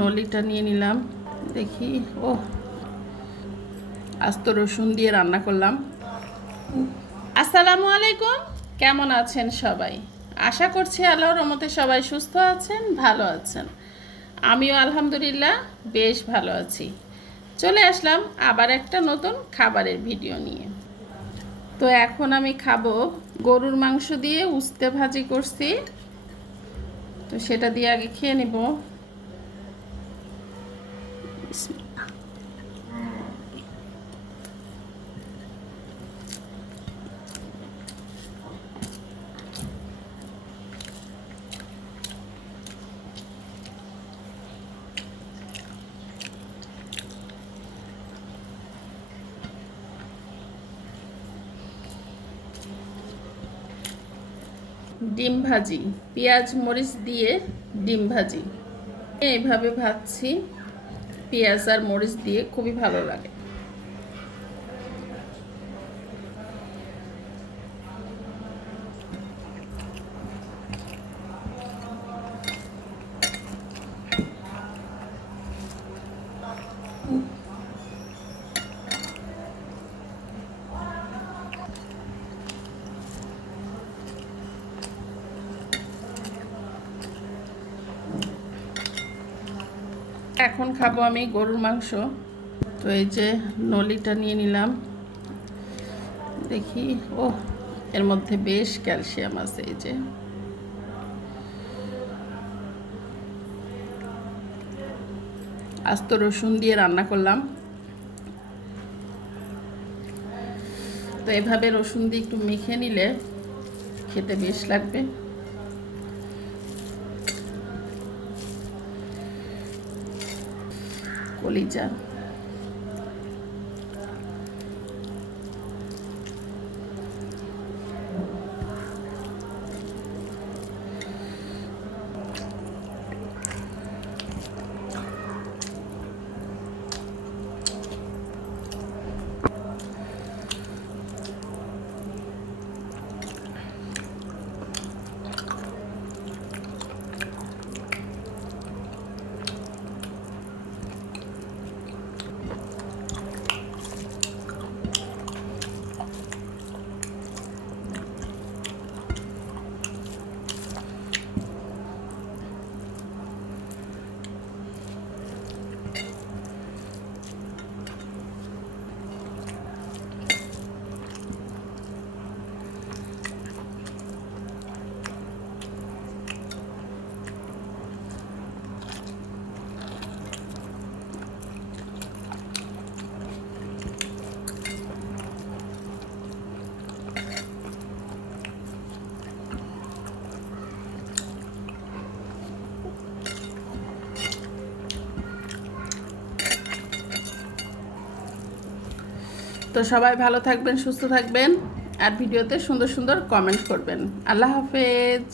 নলিটা নিয়ে নিলাম। দেখি ও আস্ত রসুন দিয়ে রান্না করলাম। আসসালামু আলাইকুম। কেমন আছেন সবাই? আশা করছি আল্লাহর রহমতে সবাই সুস্থ আছেন, ভালো আছেন। আমিও আলহামদুলিল্লাহ বেশ ভালো আছি। চলে আসলাম আবার একটা নতুন খাবারের ভিডিও নিয়ে। তো এখন আমি খাব গরুর মাংস দিয়ে উস্তে ভাজি করছি। তো সেটা দিয়ে আগে খেয়ে নেব। ডিম ভাজি। পেঁয়াজ মরিচ দিয়ে ডিম ভাজি। এইভাবে ভাজছি। পেঁয়াজ আর মরিচ দিয়ে খুবই ভালো লাগে। এখন খাব আমি গরুর মাংস। তো এই যে নলিটা নিয়ে নিলাম। দেখি ও এর মধ্যে বেশ ক্যালসিয়াম আছে এই যে। আস্ত রসুন দিয়ে রান্না করলাম। তো এভাবে রসুন দিয়ে একটু মেখে নিলে খেতে বেশ লাগবে। કોલીજા তো সবাই ভালো থাকবেন সুস্থ থাকবেন আর ভিডিওতে সুন্দর সুন্দর কমেন্ট করবেন। আল্লাহ হাফেজ।